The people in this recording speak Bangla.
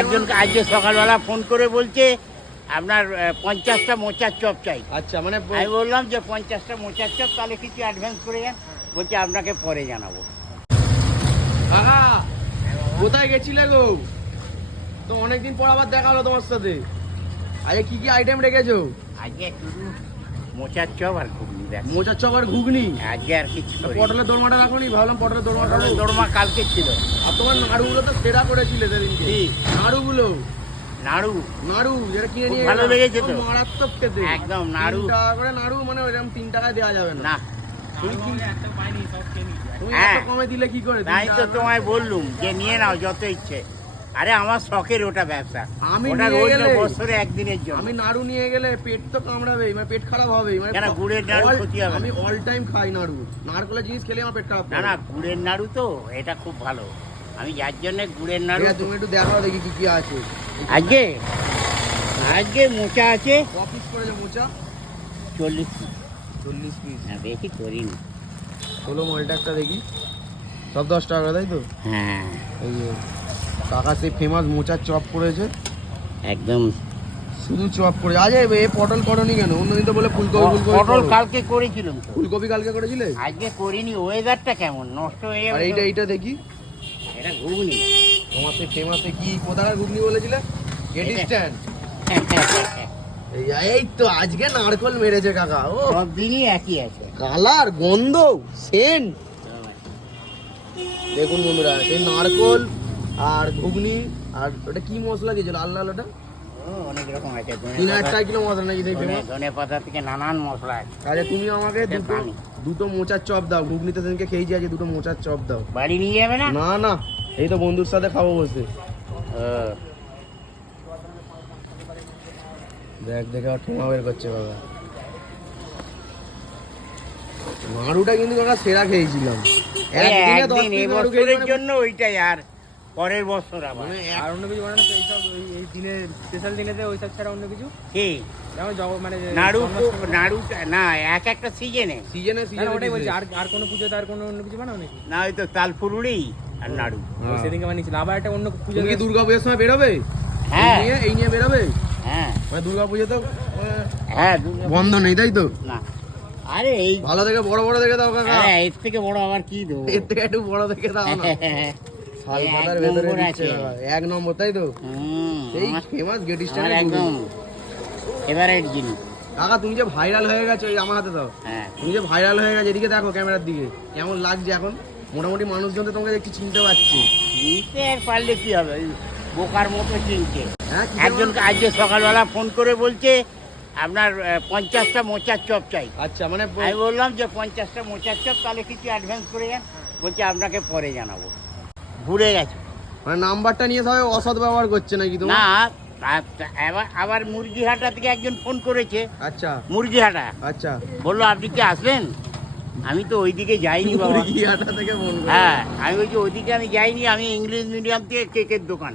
একজনকে আজকে সকালবেলা ফোন করে বলছে আপনার 50টা মোচার চপ চাই। আচ্ছা, মানে আমি বললাম যে 50টা মোচার চপ তাহলে কিছু অ্যাডভান্স করে যান। বলছে আপনাকে পরে জানাবো। কাকা কোথায় গেছিলে গো? তো অনেকদিন পর আবার দেখা হলো তোমার সাথে। আজকে কি কি আইটেম রেখেছো? আজকে শুধু মোচার চপ আর ঘুগনি। মোচার চপ আর ঘুগনি? আজকে আর কিছু পটলের দোরমাটা রাখোনি? ভাবলাম পটলের দোরমাটা। দোরমা কালকে ছিল। আর তোমার নাড়ুগুলো তো সেরা করেছিলে সেদিনকে। নাড়ুগুলো নাড়ু যেটা কিনে নিয়ে ভালো লেগেছে তো, মারাত্মক খেতে। একদম নাড়ু 3 টাকা করে নাড়ু, মানে ওইরকম 3 টাকায় দেওয়া যাবে না। তুমি এত কমে দিলে কি করে? তাই তো তোমায় বললুম যে নিয়ে নাও যত ইচ্ছে। আরে আমার শখের ওটা ব্যবসা। আমি ওটা রোজ বছরে একদিনের জন্য। আমি নাড়ু নিয়ে গেলে পেট তো কামড়াবেই, মানে পেট খারাপ হবেই। মানে কেন গুড়ের নাড়ু ক্ষতি হবে? আমি অল টাইম খাই নাড়ু। নারকেলের জিনিস খেলে আমার পেট খারাপ। না গুড়ের নাড়ু তো এটা খুব ভালো। আমি যার জন্য গুড়ের নাড়ু। তুমি একটু দেখাও দেখি কি কি আছে আজকে মোচা আছে। ক পিস করেছে মোচা? 40 পিস। 40 পিস? না বেশি করিনি। হলো মলটা একটা দেখি, সব 10 টাকা তাই তো? হ্যাঁ, এই যে কাকা সেই ফেমাস মোচার চপ করেছে একদম শুধু চপ করে। আজ এ পটল করনি কেন? অন্যদিন তো বলে ফুলকপি। পটল কালকে করেছিলাম তো। ফুলকপি কালকে করেছিলে? আজকে করিনি, ওয়েদারটা কেমন নষ্ট হয়ে যাবে। আর এইটা দেখি, এটা ঘুগনি। তোমার সেই ফেমাস কি কোথাকার ঘুগনি বলেছিলে? Getty stand. এই তো আজকে নারকল মেরেছে কাকা। ও সব দিনই একই আছে, কালার, গন্ধ, সেন্ট। দেখুন বন্ধুরা, সেই নারকল আর ঘুগনি। আর ওটা কি মশলা দিয়েছিল লাল লাল? ওটা অনেক রকম আছে। 3000 টাকা কিলো মশলা নাকি? ধনে পাতা থেকে নানান মশলা আছে। আচ্ছা, তুমি আমাকে দুটো মোচার চপ দাও। ঘুগনিতে সেদিনকে খেয়েছি, আজকে দুটো মোচার চপ দাও। বাড়ি নিয়ে যাবে না? না, এই তো বন্ধুর সাথে খাবো বসে। দেখে আর ঠোঙা বের করছে বাবা। নাড়ুটা কিন্তু কাকা সেরা খেয়েছিলাম। একদিনের জন্য ওইটাই, আর পরের বছর আবার আর অন্য কিছু বানানো তো এইসব এই দিনে স্পেশাল দিনেতে ওইসব ছাড়া অন্য কিছু কি? যেমন মানে নাড়ু না একটা সিজনে ওটাই বলছি। আর কোনো পুজোতে আর কোনো অন্য কিছু বানাও নাকি? না, ওই তো তাল ফুরুড়ি আর নাড়ু সেদিনকে বানিয়েছিল। আবার একটা অন্য পুজো কি দুর্গা পুজোর সময় বেরোবে? হ্যাঁ, এই নিয়ে বেরোবে? হ্যাঁ, মানে দুর্গা পুজো তো হ্যাঁ বন্ধ নেই তাই তো? না, আরে এই ভালো দেখে বড় দেখে দাও কাকা। হ্যাঁ, এর থেকে বড় আবার কি দেবো? এর থেকে একটু বড় দেখে দাও না। শালপাতার ভেতরে দিচ্ছে বাবা, 1 নম্বর তাই তো? এই ফেমাস গেটি স্ট্যান্ড একদম এভারেট জিনিস। কাকা তুমি যে ভাইরাল হয়ে গেছো, এই আমার হাতে দাও। হ্যাঁ, তুমি যে ভাইরাল হয়ে গেছো, এদিকে দেখো ক্যামেরার দিকে, কেমন লাগছে এখন? মোটামুটি মানুষজন তো তোমাকে একটু চিনতে পারছে। চিনতে আর পারলে কি হবে? ওই বোকার মতো চিনতে। হ্যাঁ, একজনকে আজকে সকালবেলা ফোন করে বলছে আপনার 50টা মোচার চপ চাই। আচ্ছা, মানে আমি বললাম যে 50টা মোচার চপ তাহলে কিছু অ্যাডভান্স করে যান। বলছে আপনাকে পরে জানাবো। ভুলে গেছে। মানে নাম্বারটা নিয়ে সবাই অসৎ ব্যবহার করছে নাকি তোমার? না, আবার মুরগিহাটা থেকে একজন ফোন করেছে। আচ্ছা, মুরগিহাটা আচ্ছা, বললো আপনি কি আসবেন? আমি তো ওইদিকে যাইনি বাবা। মুরগিহাটা থেকে ফোন করে? হ্যাঁ, আমি বলছি ওইদিকে আমি যাইনি, আমি ইংলিশ মিডিয়াম থেকে কেকের দোকান।